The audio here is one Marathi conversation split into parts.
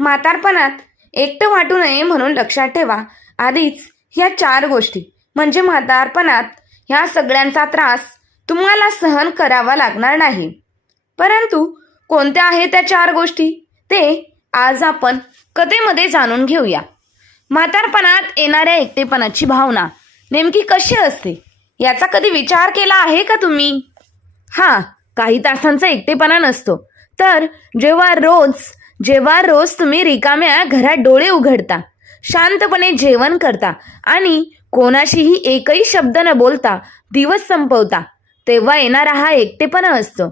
म्हातारपणात एकटं वाटू नये म्हणून लक्षात ठेवा, आधीच ह्या 4 गोष्टी म्हणजे म्हातारपणात ह्या सगळ्यांचा त्रास तुम्हाला सहन करावा लागणार नाही. परंतु कोणत्या आहेत त्या 4 गोष्टी ते आज आपण कथेमध्ये जाणून घेऊया. म्हातारपणात येणाऱ्या एकटेपणाची भावना नेमकी कशी असते याचा कधी विचार केला आहे का तुम्ही? काही तासांचा एकटेपणा नसतो, तर जेव्हा रोज तुम्ही रिकाम्या घरात डोळे उघडता, शांतपणे जेवण करता आणि कोणाशीही एकही शब्द न बोलता दिवस संपवता, तेव्हा येणारा हा एकटेपणा असतो.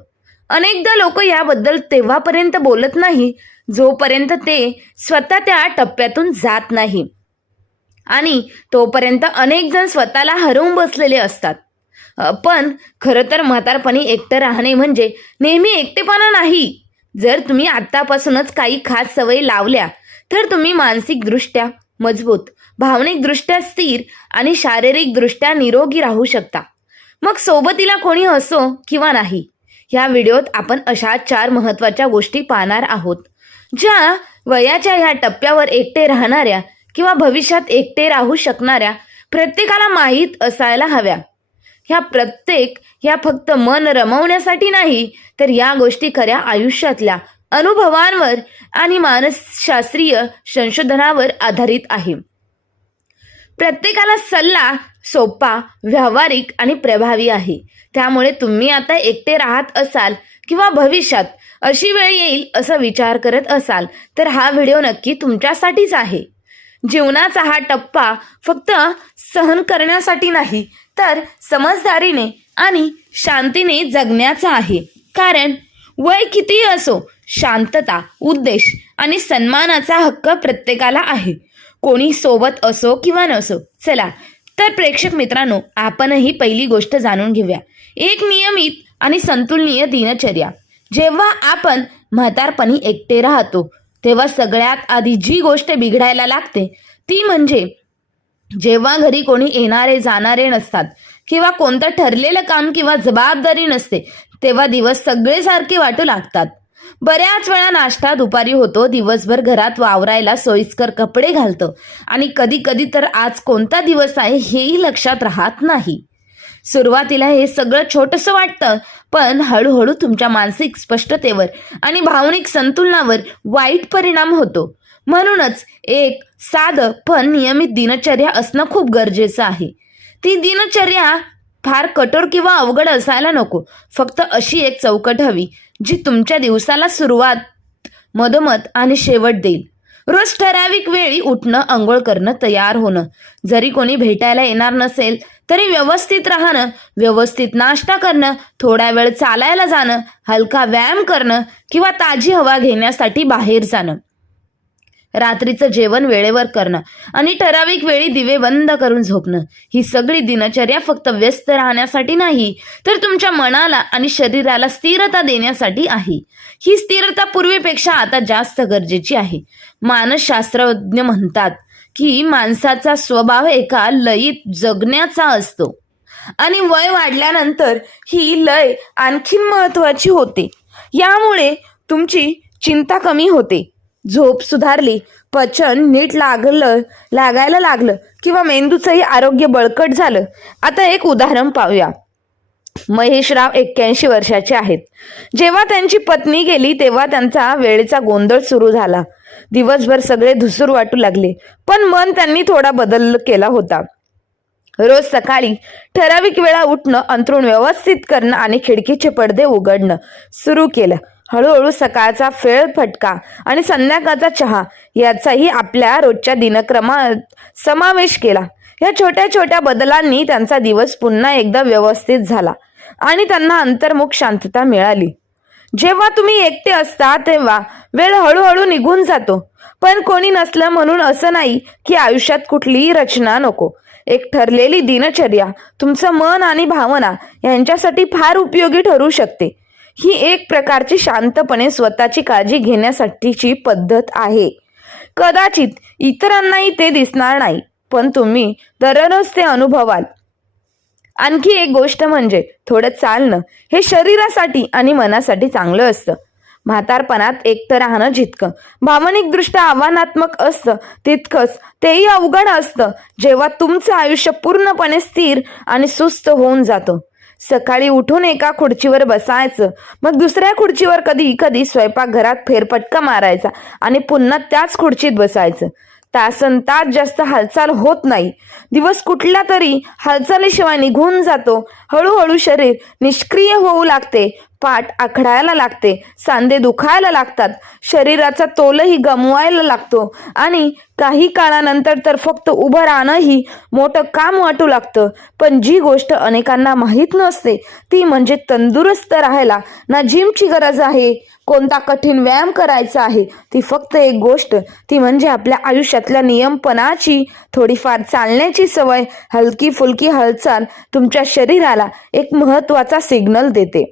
अनेकदा लोक याबद्दल तेव्हापर्यंत बोलत नाही जोपर्यंत ते स्वतः त्या टप्प्यातून जात नाही, आणि तोपर्यंत अनेक जण स्वतःला हरवून बसलेले असतात. पण खरं तर म्हातारपणी एकटं राहणे म्हणजे नेहमी एकटेपणा नाही. जर तुम्ही आत्तापासूनच काही खास सवयी लावल्या तर तुम्ही मानसिकदृष्ट्या मजबूत, भावनिकदृष्ट्या स्थिर आणि शारीरिकदृष्ट्या निरोगी राहू शकता. मग सोबतीला कोणी असो किंवा नाही, ह्या व्हिडिओत आपण अशा 4 महत्त्वाच्या गोष्टी पाहणार आहोत, ज्या वयाच्या ह्या टप्प्यावर एकटे राहणाऱ्या किंवा भविष्यात एकटे राहू शकणाऱ्या प्रत्येकाला माहीत असायला हव्या. ह्या फक्त मन रमवण्यासाठी नाही, तर या गोष्टी खऱ्या आयुष्यातल्या अनुभवांवर आणि मानसशास्त्रीय संशोधनावर आधारित आहे. प्रत्येकाला सल्ला सोपा, व्यावहारिक आणि प्रभावी आहे. त्यामुळे तुम्ही आता एकटे राहत असाल किंवा भविष्यात अशी वेळ येईल असा विचार करत असाल तर हा व्हिडिओ नक्की तुमच्यासाठीच आहे. जीवनाचा हा टप्पा फक्त सहन करण्यासाठी नाही, तर समजदारीने आणि शांतीने जगण्याचा आहे. कारण वय कितीही असो, शांतता, उद्देश आणि सन्मानाचा हक्क प्रत्येकाला आहे, कोणी सोबत असो किंवा नसो. चला तर प्रेक्षक मित्रांनो, आपणही पहिली गोष्ट जाणून घेऊया, एक नियमित आणि संतुलनीय दिनचर्या. जेव्हा आपण म्हातारपणी एकटे राहतो तेव्हा सगळ्यात आधी जी गोष्ट बिघडायला लागते ती म्हणजे जेव्हा घरी कोणी येणारे जाणारे नसतात किंवा कोणतं ठरलेलं काम किंवा जबाबदारी नसते, तेव्हा दिवस सगळे सारखे वाटू लागतात. बऱ्याच वेळा नाश्ता दुपारी होतो, दिवसभर घरात वावरायला सोयीस्कर कपडे घालतो आणि कधी कधी तर आज कोणता दिवस आहे हेही लक्षात राहत नाही. सुरुवातीला हे सगळं छोटंसं वाटतं, पण हळूहळू तुमच्या मानसिक स्पष्टतेवर आणि भावनिक संतुलनावर वाईट परिणाम होतो. म्हणूनच एक साधं पण नियमित दिनचर्या असणं खूप गरजेचं आहे. ती दिनचर्या फार कठोर किंवा अवघड असायला नको, फक्त अशी एक चौकट हवी जी तुमच्या दिवसाला सुरुवात, मधोमध आणि शेवट देईल. रोज ठराविक वेळी उठणं, अंघोळ करणं, तयार होणं, जरी कोणी भेटायला येणार नसेल तरी व्यवस्थित राहणं, व्यवस्थित नाश्ता करणं, थोडा वेळ चालायला जाणं, हलका व्यायाम करणं किंवा ताजी हवा घेण्यासाठी बाहेर जाणं, रात्रीचं जेवण वेळेवर करणं आणि ठराविक वेळी दिवे बंद करून झोपणं, ही सगळी दिनचर्या फक्त व्यस्त राहण्यासाठी नाही, तर तुमच्या मनाला आणि शरीराला स्थिरता देण्यासाठी आहे. ही स्थिरता पूर्वीपेक्षा आता जास्त गरजेची आहे. मानसशास्त्रज्ञ म्हणतात की माणसाचा स्वभाव एका लयीत जगण्याचा असतो आणि वय वाढल्यानंतर ही लय आणखीन महत्वाची होते. यामुळे तुमची चिंता कमी होते, झोप सुधारली, पचन नीट लागायला लागलं किंवा मेंदूचंही आरोग्य बळकट झालं. आता एक उदाहरण पाहूया. महेशराव 81 वर्षाचे आहेत. जेव्हा त्यांची पत्नी गेली तेव्हा त्यांचा वेळेचा गोंधळ सुरू झाला. दिवसभर सगळे धुसूर वाटू लागले, पण मन त्यांनी थोडा बदल केला होता. रोज सकाळी ठराविक वेळा उठणं, अंथरूण व्यवस्थित करणं आणि खिडकीचे पडदे उघडणं सुरू केलं. हळूहळू सकाळचा फेरफटका आणि संध्याकाळचा चहा याचाही आपल्या रोजच्या दिनक्रमात समावेश केला. या छोट्या छोट्या बदलांनी त्यांचा दिवस पुन्हा एकदा व्यवस्थित झाला आणि त्यांना अंतर्मुख शांतता मिळाली. जेव्हा तुम्ही एकटे असता तेव्हा वेळ हळूहळू निघून जातो, पण कोणी नसलं म्हणून असं नाही की आयुष्यात कुठलीही रचना नको. एक ठरलेली दिनचर्या तुमचं मन आणि भावना यांच्यासाठी फार उपयोगी ठरू शकते. ही एक प्रकारची शांतपणे स्वतःची काळजी घेण्यासाठीची पद्धत आहे. कदाचित इतरांनाही ते दिसणार नाही, पण तुम्ही दररोज ते अनुभवाल. आणखी एक गोष्ट म्हणजे थोडं चालणं हे शरीरासाठी आणि मनासाठी चांगलं असतं. म्हातारपणात एकटं राहणं जितकं भावनिकदृष्ट्या आव्हानात्मक असतं तितकंच तेही अवघड असतं जेव्हा तुमचं आयुष्य पूर्णपणे स्थिर आणि सुस्त होऊन जातं. सकाळी उठून एका खुर्चीवर बसायचं, मग दुसऱ्या खुर्चीवर कधी कधी स्वयंपाकघरात फेरफटका मारायचा आणि पुन्हा त्याच खुर्चीत बसायचं. तासनतास जास्त हालचाल होत नाही. दिवस कुठल्या तरी हालचालीशिवाय निघून जातो. हळूहळू शरीर निष्क्रिय होऊ लागते. पाठ आखडायला लागते, सांधे दुखायला लागतात, शरीराचा तोलही गमवायला लागतो आणि काही काळानंतर तर फक्त उभं राहणंही मोठं काम वाटू लागतं. पण जी गोष्ट अनेकांना माहीत नसते ती म्हणजे तंदुरुस्त राहायला ना जिमची गरज आहे, कोणता कठीण व्यायाम करायचा आहे. ती फक्त एक गोष्ट, ती म्हणजे आपल्या आयुष्यातल्या नियमपणाची थोडीफार चालण्याची सवय. हलकी फुलकी हालचाल तुमच्या शरीराला एक महत्त्वाचा सिग्नल देते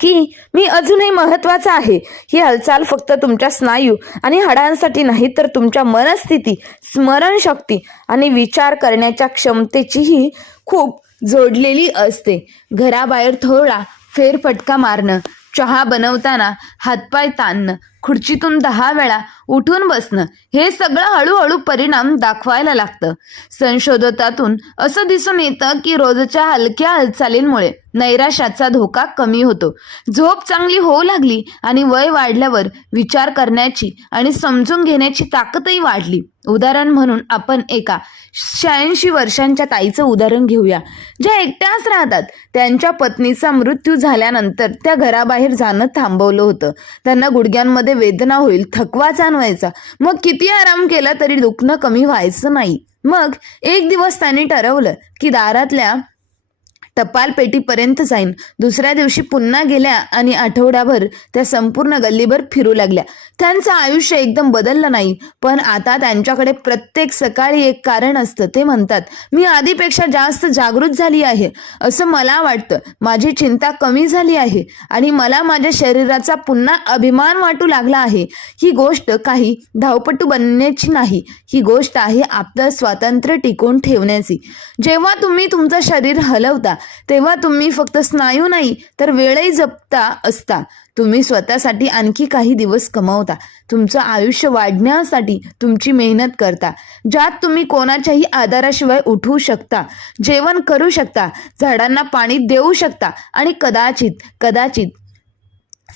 की मी अजूनही महत्त्वाचा आहे. ही हालचाल फक्त तुमच्या स्नायू आणि हाडांसाठी नाही तर तुमच्या मनस्थिती, स्मरणशक्ती आणि विचार करण्याच्या क्षमतेचीही खूप जोडलेली असते. घराबाहेर थोडा फेरफटका मारणं, चहा बनवताना हातपाय ताणणं, खुर्चीतून 10 वेळा उठून बसणं, हे सगळं हळूहळू परिणाम दाखवायला लागतं. संशोधनातून असं दिसून येतं की रोजच्या हलक्या हालचालींमुळे नैराश्याचा धोका कमी होतो. झोप चांगली होऊ लागली आणि वय वाढल्यावर विचार करण्याची आणि समजून घेण्याची ताकदही वाढली. उदाहरण म्हणून आपण एका 86 वर्षांच्या ताईचं उदाहरण घेऊया, ज्या एकट्याच राहतात. त्यांच्या पत्नीचा मृत्यू झाल्यानंतर त्या घराबाहेर जाणं थांबवलं होतं. त्यांना गुडघ्यांमध्ये वेदना होईल, थकवा जाणवायचा. मग किती आराम केला तरी दुखणं कमी व्हायचं नाही. मग एक दिवस त्यांनी ठरवलं की दारातल्या टपाल पेटीपर्यंत जाईन. दुसऱ्या दिवशी पुन्हा गेल्या आणि आठवड्याभर त्या संपूर्ण गल्लीभर फिरू लागल्या. त्यांचं आयुष्य एकदम बदललं नाही, पण आता त्यांच्याकडे प्रत्येक सकाळी एक कारण असतं. ते म्हणतात, मी आधीपेक्षा जास्त जागृत झाली आहे असं मला वाटतं. माझी चिंता कमी झाली आहे आणि मला माझ्या शरीराचा पुन्हा अभिमान वाटू लागला आहे. ही गोष्ट काही धावपटू बनण्याची नाही, ही गोष्ट आहे आपलं स्वातंत्र्य टिकवून ठेवण्याची. जेव्हा तुम्ही तुमचं शरीर हलवता तेव्हा तुम्ही फक्त स्नायू नाही तर वेळही जपता असता. तुम्ही स्वतःसाठी आणखी काही दिवस कमवता, तुमचं आयुष्य वाढण्यासाठी तुमची मेहनत करता, ज्यात तुम्ही कोणाच्याही आधाराशिवाय उठू शकता, जेवण करू शकता, झाडांना पाणी देऊ शकता आणि कदाचित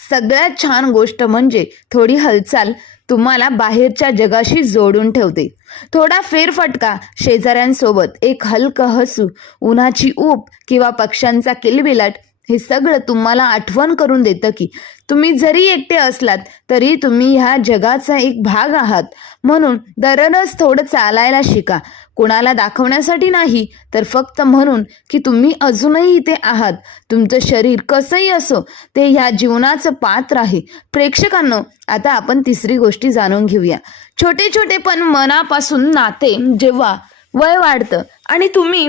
सगळ्यात छान गोष्ट म्हणजे थोडी हालचाल तुम्हाला बाहेरच्या जगाशी जोडून ठेवते. थोडा फेरफटका, शेजाऱ्यांसोबत एक हलकं हसू, उन्हाची ऊब किंवा पक्ष्यांचा किलबिलाट, हे सगळं तुम्हाला आठवण करून देतं की तुम्ही जरी एकटे असलात तरी तुम्ही ह्या जगाचा एक भाग आहात. म्हणून दररोज थोडं चालायला शिका. कुणाला दाखवण्यासाठी नाही तर फक्त म्हणून की तुम्ही अजूनही इथे आहात. तुमचं शरीर कसंही असो ते ह्या जीवनाचं पात्र आहे. प्रेक्षकांनो, आता आपण तिसरी गोष्टी जाणून घेऊया. छोटे छोटे पण मनापासून नाते. जेव्हा वय वाढतं आणि तुम्ही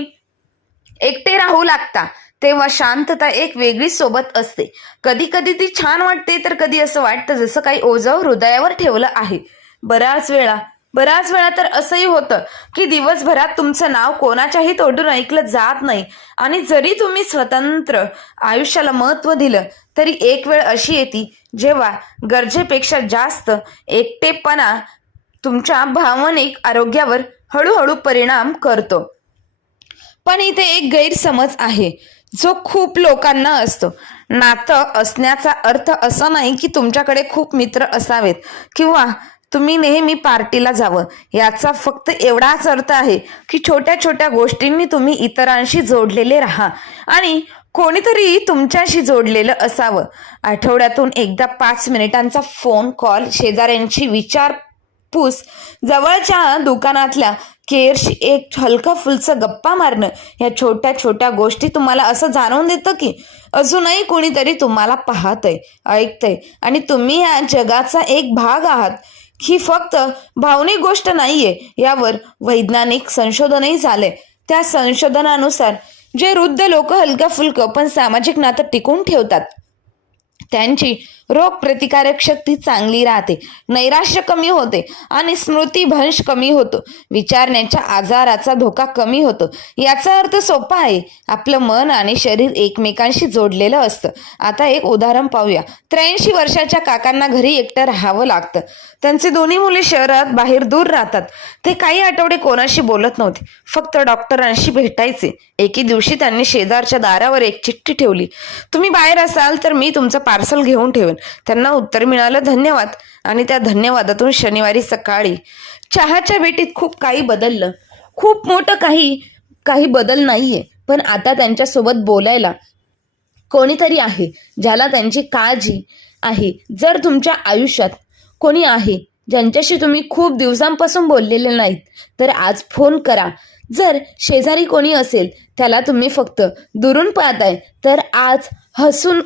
एकटे राहू लागता तेव्हा शांतता एक वेगळी सोबत असते. कधी कधी ती छान वाटते तर कधी असं वाटतं जसं काही ओझं हृदयावर ठेवलं आहे. बऱ्याच वेळा तर असंही होतं की दिवसभरात तुमचं नाव कोणाच्याही तोंडून ऐकलं जात नाही आणि जरी तुम्ही स्वतंत्र आयुष्याला महत्त्व दिलं तरी एक वेळ अशी येते जेव्हा गरजेपेक्षा जास्त एकटेपणा तुमच्या भावनिक आरोग्यावर हळूहळू परिणाम करतो. पण इथे एक गैरसमज आहे जो खूप लोकांना असतो. नातं असण्याचा अर्थ असा नाही की तुमच्याकडे खूप मित्र असावेत किंवा तुम्ही नेहमी पार्टीला जावं. याचा फक्त एवढाच अर्थ आहे की छोट्या छोट्या गोष्टींनी तुम्ही इतरांशी जोडलेले राहा आणि कोणीतरी तुमच्याशी जोडलेलं असावं. आठवड्यातून एकदा 5 मिनिटांचा फोन कॉल, शेजाऱ्यांची विचारपूस, जवळच्या दुकानातल्या केअरशी एक हलका फुलचा गप्पा मारणं, या छोट्या छोट्या गोष्टी तुम्हाला असं जाणवून देतं की अजूनही कोणीतरी तुम्हाला पाहतंय, ऐकतंय आणि तुम्ही या जगाचा एक भाग आहात. ही फक्त भावनिक गोष्ट नाहीये, यावर वैज्ञानिक संशोधनही झालंय. त्या संशोधनानुसार जे वृद्ध लोक हलका फुलकं पण सामाजिक नातं टिकून ठेवतात त्यांची रोगप्रतिकारक शक्ती चांगली राहते, नैराश्य कमी होते आणि स्मृतिभ्रंश कमी होतो. विचारण्याच्या आजाराचा धोका कमी होतो. याचा अर्थ सोपा आहे, आपलं मन आणि शरीर एकमेकांशी जोडलेलं असतं. आता एक उदाहरण पाहूया. 83 वर्षाच्या काकांना घरी एकटं राहावं लागतं. त्यांचे दोन्ही मुले शहरात बाहेर दूर राहतात. ते काही आठवडे कोणाशी बोलत नव्हते, फक्त डॉक्टरांशी भेटायचे. एके दिवशी त्यांनी शेजारच्या दारावर एक चिठ्ठी ठेवली. तुम्ही बाहेर असाल तर मी तुमचं पार्सल घेऊन ठेवेन. त्यांना उत्तर मिळालं, धन्यवाद. आणि त्या धन्यवादातून शनिवारी सकाळी चहाच्या भेटीत खूप काही बदललं. खूप मोठं काही बदल नाहीये, पण आता त्यांच्यासोबत बोलायला कोणीतरी आहे ज्याला त्यांची काळजी आहे. जर तुमच्या आयुष्यात कोणी आहे ज्यांच्याशी तुम्ही खूप दिवसांपासून बोललेले नाहीत, तर आज फोन करा. जर शेजारी कोणी असेल त्याला तुम्ही फक्त दुरून पाहताय, तर आज हसून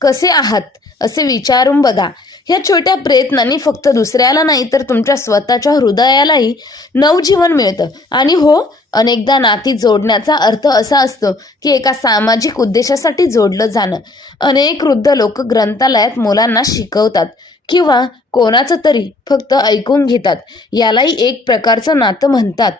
कसे आहात असे विचारून बघा. ह्या छोट्या प्रयत्नांनी फक्त दुसऱ्याला नाही तर तुमच्या स्वतःच्या हृदयालाही नवजीवन मिळतं. आणि हो, अनेकदा नाती जोडण्याचा अर्थ असा असतो की एका सामाजिक उद्देशासाठी जोडलं जाणं. अनेक वृद्ध लोक ग्रंथालयात मुलांना शिकवतात किंवा कोणाचं तरी फक्त ऐकून घेतात. यालाही एक प्रकारचं नातं म्हणतात,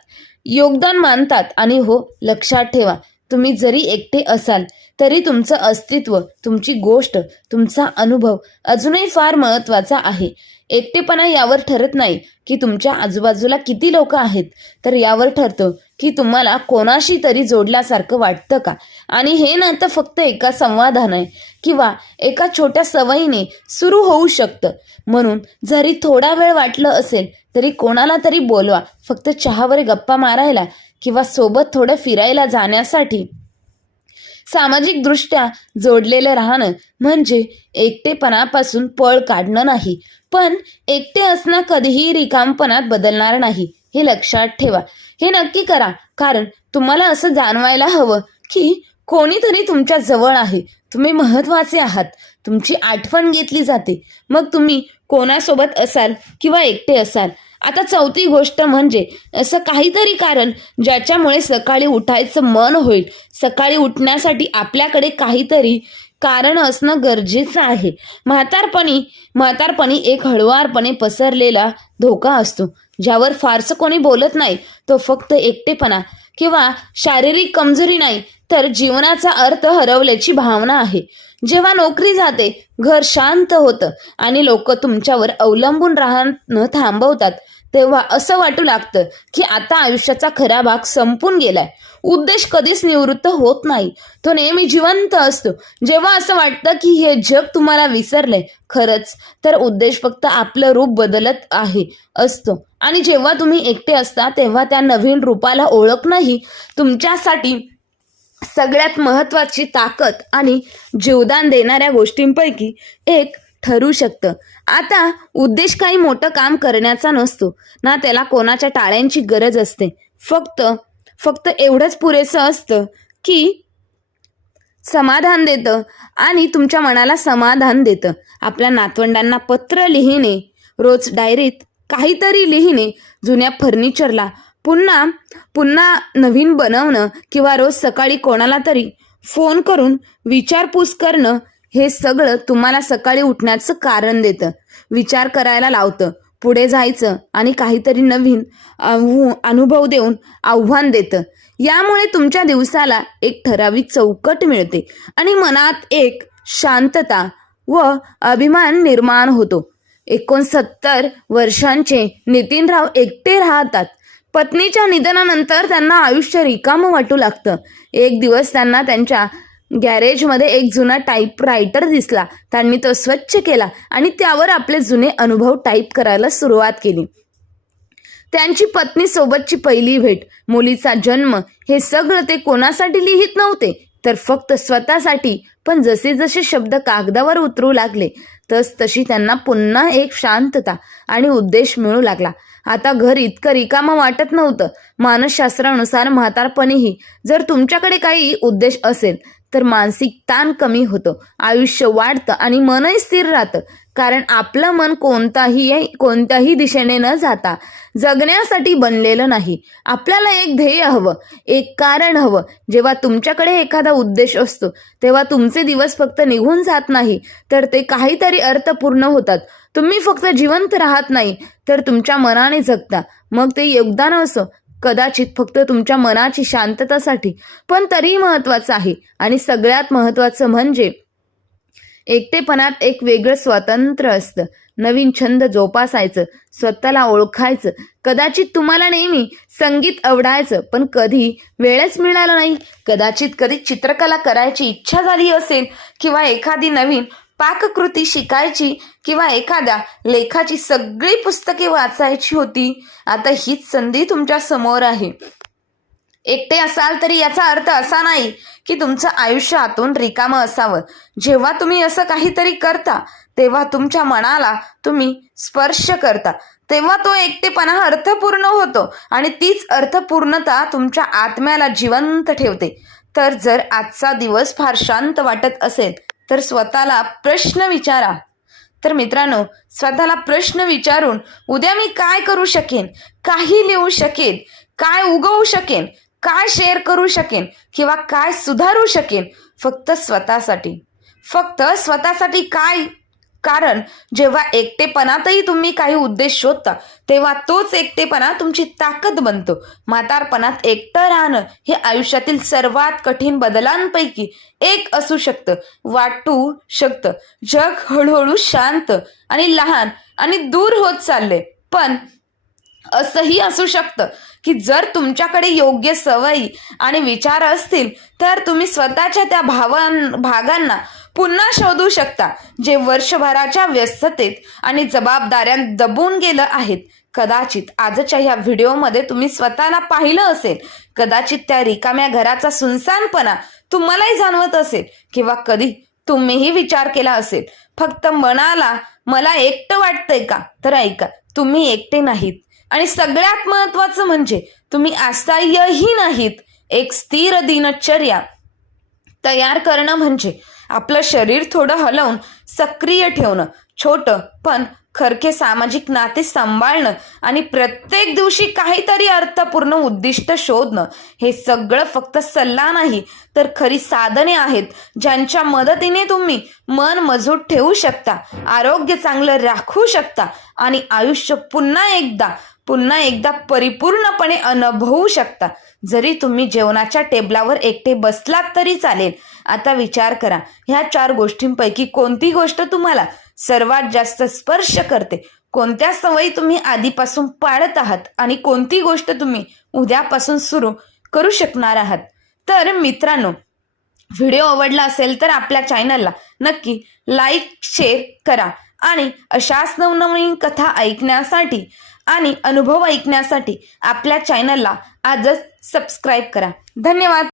योगदान मानतात. आणि हो, लक्षात ठेवा, तुम्ही जरी एकटे असाल तरी तुमचं अस्तित्व, तुमची गोष्ट, तुमचा अनुभव अजूनही फार महत्त्वाचा आहे. एकटेपणा यावर ठरत नाही की तुमच्या आजूबाजूला किती लोक आहेत, तर यावर ठरतं की तुम्हाला कोणाशी तरी जोडल्यासारखं वाटतं का. आणि हे नातं फक्त एका संवादाने किंवा एका छोट्या सवयीने सुरू होऊ शकतं. म्हणून जरी थोडा वेळ वाटलं असेल तरी कोणाला तरी बोलवा, फक्त चहावर गप्पा मारायला किंवा सोबत थोडं फिरायला जाण्यासाठी. सामाजिकदृष्ट्या जोडलेलं राहणं म्हणजे एकटेपणापासून पळ काढणं नाही, पण एकटे असणं कधीही रिकामपणात बदलणार नाही, हे लक्षात ठेवा. हे नक्की करा, कारण तुम्हाला असं जाणवायला हवं की कोणीतरी तुमच्या जवळ आहे, तुम्ही महत्त्वाचे आहात, तुमची आठवण घेतली जाते, मग तुम्ही कोणासोबत असाल किंवा एकटे असाल. आता चौथी गोष्ट म्हणजे असं काहीतरी कारण ज्याच्यामुळे सकाळी उठायचं मन होईल. सकाळी उठण्यासाठी आपल्याकडे काहीतरी कारण असणं गरजेचं आहे. म्हातारपणी एक हळुवारपणे पसरलेला धोका असतो, ज्यावर फारसं कोणी बोलत नाही. तो फक्त एकटेपणा किंवा शारीरिक कमजोरी नाही, तर जीवनाचा अर्थ हरवल्याची भावना आहे. जेव्हा नोकरी जाते, घर शांत होतं आणि लोक तुमच्यावर अवलंबून राहणं थांबवतात, तेव्हा असं वाटू लागतं की आता आयुष्याचा खरा भाग संपून गेलाय. उद्देश कधीच निवृत्त होत नाही, तो नेहमी जिवंत असतो. जेव्हा असं वाटतं की हे जग तुम्हाला विसरलंय, खरंच तर उद्देश फक्त आपलं रूप बदलत असतो. आणि जेव्हा तुम्ही एकटे असता तेव्हा त्या नवीन रूपाला ओळखणंही तुमच्यासाठी सगळ्यात महत्त्वाची ताकद आणि जीवदान देणाऱ्या गोष्टींपैकी एक ठरू शकतं. आता उद्देश काही मोठं काम करण्याचा नसतो ना, त्याला कोणाच्या टाळ्यांची गरज असते. फक्त एवढंच पुरेसं असतं की समाधान देतं आणि तुमच्या मनाला समाधान देतं. आपल्या नातवंडांना पत्र लिहिणे, रोज डायरीत काहीतरी लिहिणे, जुन्या फर्निचरला पुन्हा नवीन बनवणं किंवा रोज सकाळी कोणाला तरी फोन करून विचारपूस करणं, हे सगळं तुम्हाला सकाळी उठण्याचं कारण देतं, विचार करायला लावतं, पुढे जायचं आणि काहीतरी नवीन अनुभव देऊन आव्हान देतं. यामुळे तुमच्या दिवसाला एक ठराविक चौकट मिळते आणि मनात एक शांतता व अभिमान निर्माण होतो. 69 वर्षांचे नितीनराव एकटे राहतात. पत्नीच्या निधनानंतर त्यांना आयुष्य रिकामं वाटू लागतं. एक दिवस त्यांना त्यांच्या गॅरेजमध्ये एक जुना टाईपरायटर दिसला. त्यांनी तो स्वच्छ केला आणि त्यावर आपले जुने अनुभव टाईप करायला सुरुवात केली. त्यांची पत्नीसोबतची पहिली भेट, मुलीचा जन्म, हे सगळं ते कोणासाठी लिहित नव्हते, तर फक्त स्वतःसाठी. पण जसे जसे शब्द कागदावर उतरू लागले तशी त्यांना पुन्हा एक शांतता आणि उद्देश मिळू लागला. आता घर इतकं रिकामं वाटत नव्हतं. मानसशास्त्रानुसार म्हातारपणीही जर तुमच्याकडे काही उद्देश असेल तर मानसिक ताण कमी होतो, आयुष्य वाढतं आणि मनही स्थिर राहतं. कारण आपलं मन कोणत्याही दिशेने न जाता जगण्यासाठी बनलेलं नाही. आपल्याला एक ध्येय हवं, एक कारण हवं. जेव्हा तुमच्याकडे एखादा उद्देश असतो तेव्हा तुमचे दिवस फक्त निघून जात नाही, तर ते काहीतरी अर्थपूर्ण होतात. तुम्ही फक्त जिवंत राहत नाही, तर तुमच्या मनाने जगता. मग ते योगदान असो, कदाचित फक्त तुमच्या मनाची शांततासाठी, पण तरीही महत्वाचं आहे. आणि सगळ्यात महत्वाचं म्हणजे एकटेपणात एक वेगळं स्वातंत्र्य असतं. नवीन छंद जोपासायचं, स्वतःला ओळखायचं. कदाचित तुम्हाला नेहमी संगीत आवडायचं, पण कधी वेळच मिळाला नाही. कदाचित कधी चित्रकला करायची इच्छा झाली असेल, किंवा एखादी नवीन पाककृती शिकायची, किंवा एखाद्या लेखाची सगळी पुस्तके वाचायची होती. आता हीच संधी तुमच्या समोर आहे. एकटे असाल तरी याचा अर्थ असा नाही की तुमचं आयुष्य आतून रिकामं असावं. जेव्हा तुम्ही असं काहीतरी करता तेव्हा तुमच्या मनाला तुम्ही स्पर्श करता, तेव्हा तो एकटेपणा अर्थपूर्ण होतो आणि तीच अर्थपूर्णता तुमच्या आत्म्याला जिवंत ठेवते. तर जर आजचा दिवस फार शांत वाटत असेल तर स्वतःला प्रश्न विचारा. तर मित्रांनो, स्वतःला प्रश्न विचारून उद्या मी काय करू शकेन, काही लिहू शकेन, काय उगवू शकेन, काय शेअर करू शकेन, किंवा काय सुधारू शकेन, फक्त स्वतःसाठी काय. कारण जेव्हा एकटेपणातही तुम्ही काही उद्देश शोधता तेव्हा तोच एकटेपणा तुमची ताकद बनतो. म्हातारपणात एकटं राहणं हे आयुष्यातील सर्वात कठीण बदलांपैकी एक असू शकतं. वाटू शकतं जग हळूहळू शांत आणि लहान आणि दूर होत चालले, पण असंही असू शकतं की जर तुमच्याकडे योग्य सवयी आणि विचार असतील तर तुम्ही स्वतःच्या त्या भागांना पुन्हा शोधू शकता जे वर्षभराच्या व्यस्ततेत आणि जबाबदाऱ्यांत दबून गेलं आहेत. कदाचित आजच्या ह्या व्हिडिओमध्ये तुम्ही स्वतःला पाहिलं असेल. कदाचित त्या रिकाम्या घराचा सुनसानपणा तुम्हालाही जाणवत असेल, किंवा कधी तुम्हीही विचार केला असेल, फक्त मनाला मला एकटं वाटतंय का? तर ऐका, तुम्ही एकटे नाहीत. आणि सगळ्यात महत्वाचं म्हणजे तुम्ही असहाय्यही नाहीत. एक स्थिर दिनचर्या तयार करणं म्हणजे आपलं शरीर थोडं हलवून सक्रिय ठेवणं, छोटं पण खरके सामाजिक नाते सांभाळणं आणि प्रत्येक दिवशी काहीतरी अर्थपूर्ण उद्दिष्ट शोधणं. हे सगळं फक्त सल्ला नाही तर खरी साधने आहेत ज्यांच्या मदतीने तुम्ही मन मजबूत ठेवू शकता, आरोग्य चांगलं राखू शकता आणि आयुष्य पुन्हा एकदा परिपूर्णपणे अनुभवू शकता. जरी तुम्ही जेवणाच्या टेबलावर एकटे बसलात तरी चालेल. आता विचार करा, ह्या 4 गोष्टींपैकी कोणती गोष्ट तुम्हाला सर्वात जास्त स्पर्श करते? कोणत्या सवयी तुम्ही आधीपासून पाळत आहात आणि कोणती गोष्ट तुम्ही उद्यापासून सुरू करू शकणार आहात? तर मित्रांनो, व्हिडिओ आवडला असेल तर आपल्या चॅनलला नक्की लाईक शेअर करा आणि अशाच नवनवीन कथा ऐकण्यासाठी आणि अनुभव ऐकण्यासाठी आपल्या चॅनलला आजच सबस्क्राईब करा. धन्यवाद.